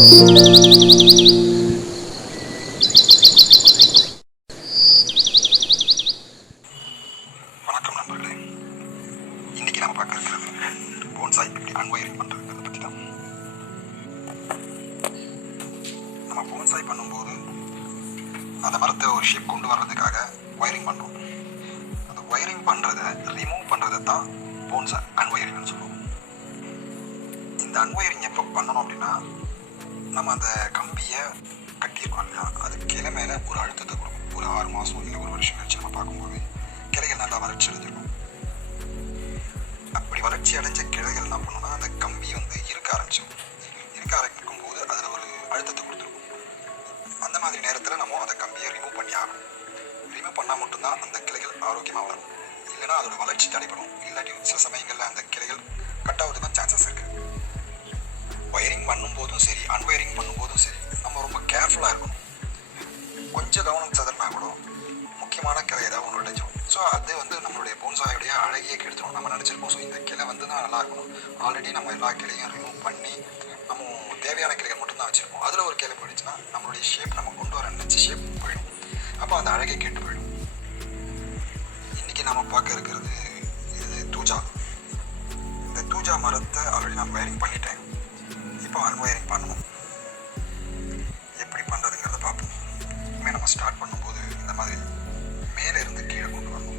வணக்கம் நண்பர்களே. இன்னைக்கு நம்ம பார்க்க இருக்கிறது போன்சாய் எப்படி அன்வயரிங் பண்ணுறதுங்கிறத பற்றி தான். நம்ம போன்சாய் பண்ணும்போது அந்த மரத்தை ஒரு ஷேப் கொண்டு வர்றதுக்காக ஒயரிங் பண்ணுறோம். அந்த ஒயரிங் பண்ணுறதை ரிமூவ் பண்ணுறதை தான் போன்சாய் அன்வயரிங்னு சொல்லுவோம். இந்த அன்வயரிங் எப்போ பண்ணணும் அப்படின்னா, நம்ம அந்த கம்பியை கட்டியிருக்கோம் இல்லையா, அது கிளை மேலே ஒரு அழுத்தத்தை கொடுக்கும். ஒரு 6 மாதம் இல்லை ஒரு வருஷம் கழிச்சு நம்ம பார்க்கும்போது கிளைகள் நல்லா வறட்சி அடைஞ்சிருக்கும். அப்படி வறட்சி அடைஞ்ச கிளைகள் என்ன பண்ணணும்னா, அந்த கம்பி வந்து இருக்க ஆரம்பிக்கும் போது அதில் ஒரு அழுத்தத்தை கொடுத்துருக்கும். அந்த மாதிரி நேரத்தில் நம்ம அந்த கம்பியை ரிமூவ் பண்ணி ஆகணும். ரிமூவ் பண்ணால் மட்டும்தான் அந்த கிளைகள் ஆரோக்கியமாக வளரும். இல்லைனா அதோட வளர்ச்சி தடைப்படும். இல்லாட்டி சில சமயங்களில் அந்த கிளைகள் கட் ஆகுறதுக்கும் சான்சஸ் இருக்குது. ஒயரிங் பண்ணும்போதும் சரி, அன்வயரிங் பண்ணும்போதும் சரி, நம்ம ரொம்ப கேர்ஃபுல்லாக இருக்கணும். கொஞ்சம் கவனம் சதறினா கூட முக்கியமான கிளை ஏதாவது ஒன்று உடைச்சிடும். ஸோ அது வந்து நம்மளுடைய போன்சாயோடைய அழகியே கெடுத்துடும். நம்ம நினச்சிருப்போம், ஸோ இந்த கிளை வந்து தான் நல்லா இருக்கணும். ஆல்ரெடி நம்ம எல்லா கிளையும் ரிமூவ் பண்ணி நம்ம தேவையான கிளைகள் மட்டும்தான் வச்சுருப்போம். அதில் ஒரு கிளை போயிடுச்சுன்னா நம்மளுடைய ஷேப், நம்ம கொண்டு வர நினச்ச ஷேப் போயிடும். அப்போ அந்த அழகே கெட்டு போயிடும். இன்றைக்கி நம்ம பார்க்க இருக்கிறது இது தூஜா. இந்த தூஜா மரத்தை ஆல்ரெடி நான் ஒயரிங் பண்ணிட்டேன். இப்போ அன்வயரிங் பண்ணணும். எப்படி பண்ணுறதுங்கிறத பார்ப்போம். இனிமேல் நம்ம ஸ்டார்ட் பண்ணும்போது இந்த மாதிரி மேலே இருந்து கீழே கொண்டு வரணும்.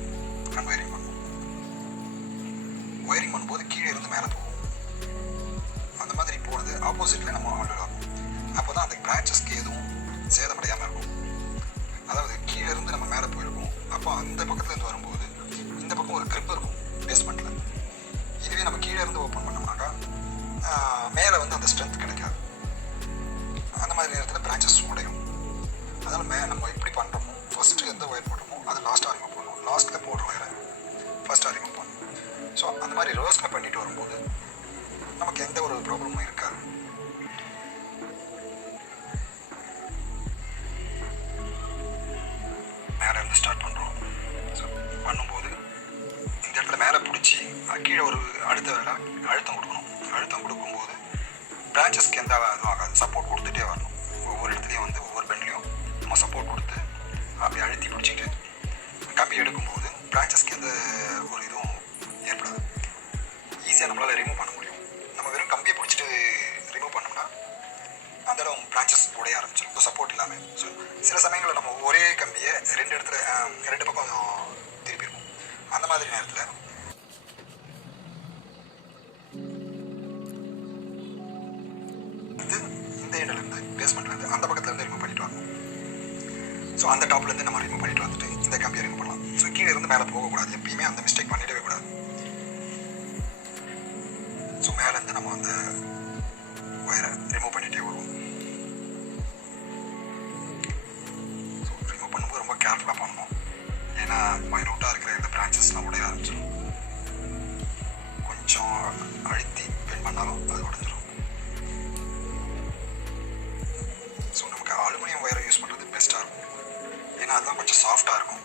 அன்வயரிங் பண்ணணும். ஒயரிங் பண்ணும்போது கீழே இருந்து மேலே போகும். அந்த மாதிரி போகிறது ஆப்போசிட்டில் நம்ம வரணும். அப்போ தான் அந்த பிரான்ச்சஸ்க்கு எதுவும் சேதமடையாமல் இருக்கும். அதாவது கீழே இருந்து நம்ம மேலே போயிருக்கோம். அப்போ அந்த பக்கத்துலேருந்து வரும்போது இந்த பக்கம் ஒரு கிரிப் இருக்கும் பேஸ்மெண்ட்டில். இதுவே நம்ம கீழே இருந்து ஓப்பன் பண்ணோம்னாக்கா மேலே வந்து அந்த ஸ்ட்ரென்த் கிடைக்காது. அந்த மாதிரி நேரத்தில் பிரான்ச்சஸ் உடையும். அதனால் நம்ம எப்படி பண்ணுறோமோ, ஃபஸ்ட்டு எந்த ஒயர் போடுறோமோ அது லாஸ்ட்டாக ரிமூவ் பண்ணணும். லாஸ்ட்டில் போடுற ஒயரை ஃபஸ்ட்டாக ரிமூவ் பண்ணணும். ஸோ அந்த மாதிரி ரிவர்ஸில் பண்ணிட்டு வரும்போது நமக்கு எந்த ஒரு ப்ராப்ளமும் இருக்காது. மேலே இருந்து ஸ்டார்ட் பண்ணுறோம். ஸோ பண்ணும்போது இந்த இடத்துல மேலே பிடிச்சி கீழே ஒரு அழுத்தம் கொடுக்கணும். அழுத்தம் கொடுக்கும்போது பிரான்ச்சஸ்க்கு எந்த இதுவும் ஆகாது. சப்போர்ட் கொடுத்துட்டே வரணும். ஒவ்வொரு இடத்துலையும் வந்து ஒவ்வொரு பெண்லையும் நம்ம சப்போர்ட் கொடுத்து அப்படி அழுத்தி பிடிச்சிட்டு கம்பி எடுக்கும்போது பிரான்ச்சஸ்க்கு எந்த ஒரு இதுவும் ஏற்படாது. ஈஸியாக நம்மளால் ரிமூவ் பண்ண முடியும். நம்ம வெறும் கம்பியை பிடிச்சிட்டு ரிமூவ் பண்ணோம்னா அந்த இடம் பிரான்ச்சஸ் உடைய ஆரம்பிச்சிடும், சப்போர்ட் இல்லாமல். ஸோ சில சமயங்களில் நம்ம ஒரே கம்பியை ரெண்டு பக்கம் திருப்பிடுவோம். அந்த மாதிரி நேரத்தில் இந்த எண்ட்லேருந்து பேஸ்மெண்ட்லேருந்து அந்த பக்கத்துலேருந்து ரிமூவ் பண்ணிட்டு வரணும். ஸோ அந்த டாப்லேருந்து நம்ம ரிமூவ் பண்ணிட்டு வந்துட்டு இந்த கம்பியை ரிமூவ் பண்ணலாம். ஸோ கீழே இருந்து மேலே போகக்கூடாது. எப்பயுமே அந்த மிஸ்டேக் பண்ணிடவே கூடாது. ஸோ மேலேருந்து நம்ம அந்த ஒயரை ரிமூவ் பண்ணிகிட்டே வருவோம். ஸோ ரிமூவ் பண்ணும்போது ரொம்ப கேர்ஃபுல்லாக பண்ணணும். ஏன்னா மைனூட்டாக இருக்கிற இந்த பிரான்ச்சஸ்லாம் உடைய ஆரம்பிச்சிடும். கொஞ்சம் அழுத்தி பெண்ட் பண்ணாலும் அது உடஞ்சிடும். ஸோ நமக்கு அலுமினியம் ஒயரை யூஸ் பண்ணுறது பெஸ்ட்டாக இருக்கும். ஏன்னா அதுதான் கொஞ்சம் சாஃப்டாக இருக்கும்.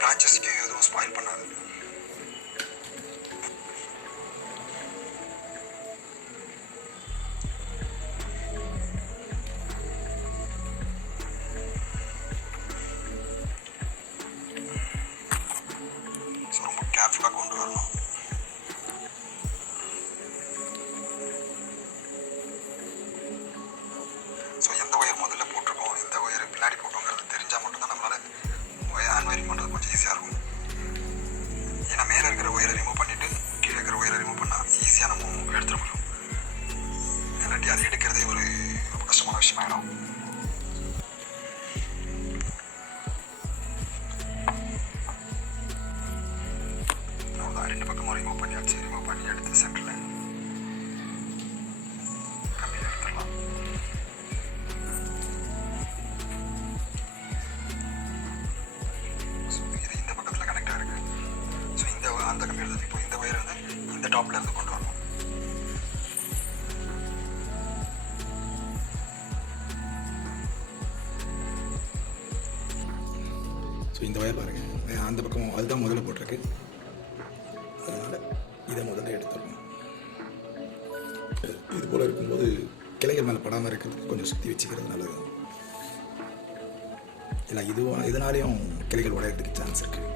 பிரான்ச்சஸ்க்கு எதுவும் ஸ்பாயில் பண்ணாது. ஸோ ரொம்ப கேர்ஃபுல்லாக கொண்டு வரணும். ஸோ எந்த ஒயர் முதல்ல போட்டிருக்கோம், எந்த ஒயர் பின்னாடி போட்டோங்கிறது தெரிஞ்சால் மட்டும்தான் நம்மளால் ஒயர் அன்வயரிங் பண்ணுறது கொஞ்சம் ஈஸியாக இருக்கும். ஏன்னா மேலே இருக்கிற ஒயரை ரிமூவ் பண்ணிவிட்டு கீழே இருக்கிற ஒயரை ரிமூவ் பண்ணால் ஈஸியாக நம்ம எடுத்துட முடியும். இல்லாட்டி அது எடுக்கிறதே ஒரு ரொம்ப கஷ்டமான விஷயமாயிடும். அவ்வளோதான், ரெண்டு பக்கமும் ரிமூவ் பண்ணியாச்சு. ரிமூவ் பண்ணி எடுத்து சென்டரில் கம்பியை எடுத்துடலாம். அந்த கம்பி எடுத்து இப்போ இந்த ஒயர் வந்து இந்த டாப்ல இருந்து கொண்டு வரணும். ஸோ இந்த ஒயர் பாருங்கள், அந்த பக்கம் அதுதான் முதல்ல போட்டிருக்கு. அதனால் இதை முதல்ல எடுத்துடணும். இது போல் இருக்கும்போது கிளைகள் கிளைகள் மேலே படாமல் இருக்கிறதுக்கு கொஞ்சம் சுற்றி வச்சுக்கிறது நல்லது. இல்லை இதனாலேயும் கிளைகள் உடையிறதுக்கு சான்ஸ் இருக்குது.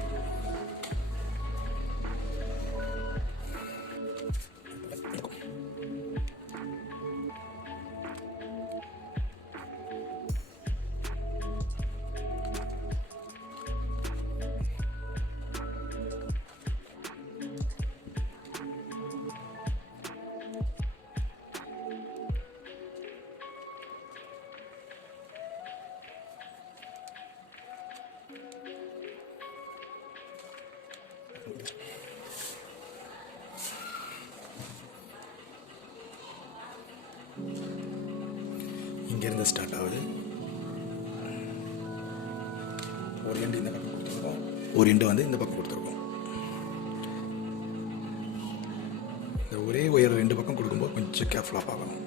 இங்கேருந்து ஸ்டார்ட் ஆகுது. ஒரு எண்டு இந்த பக்கம் கொடுத்துருக்கோம், ஒரு எண்டு வந்து இந்த பக்கம் கொடுத்துருக்கோம். இந்த ஒரே ஒயர் 2 பக்கம் கொடுக்கும்போது கொஞ்சம் கேர்ஃபுல்லாக பார்க்கணும்.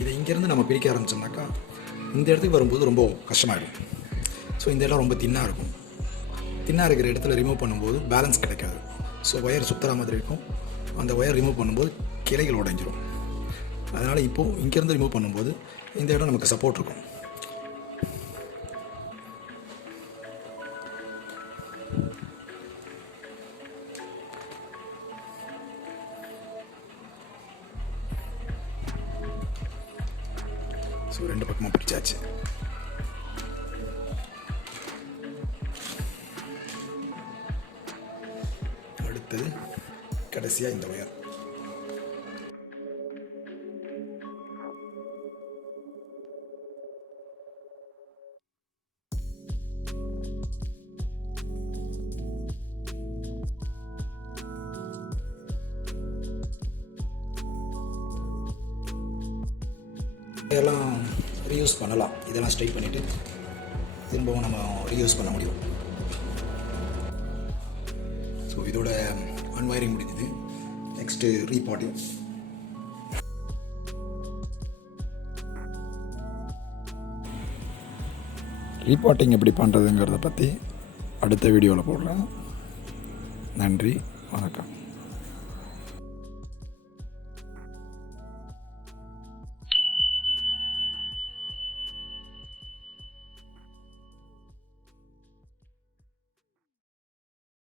இதை இங்கேருந்து நம்ம பிரிக்க ஆரம்பிச்சோம்னாக்கா இந்த இடத்துக்கு வரும்போது ரொம்ப கஷ்டமாயிடும். ஸோ இந்த இடம் ரொம்ப தின்னாக இருக்கும். தின்னாக இருக்கிற இடத்துல ரிமூவ் பண்ணும்போது பேலன்ஸ் கிடைக்காது. ஸோ ஒயர் சுற்றுற மாதிரி இருக்கும். அந்த ஒயர் ரிமூவ் பண்ணும்போது கிளைகள் உடைஞ்சிரும். அதனால் இப்போது இங்கேருந்து ரிமூவ் பண்ணும்போது இந்த இடம் நமக்கு சப்போர்ட் இருக்கும். ஸோ 2 பக்கமும் பிடிச்சாச்சு. அடுத்தது கடைசியாக இந்த ஒயர். இதெல்லாம் ரீயூஸ் பண்ணலாம். இதெல்லாம் ஸ்ட்ரைட் பண்ணிவிட்டு திரும்பவும் நம்ம ரீயூஸ் பண்ண முடியும். ஸோ இதோட அன்வயரிங் முடிஞ்சது. நெக்ஸ்ட்டு ரீபாட்டிங். ரீபாட்டிங் எப்படி பண்ணுறதுங்கிறத பற்றி அடுத்த வீடியோவில் போடுறேன். நன்றி, வணக்கம்.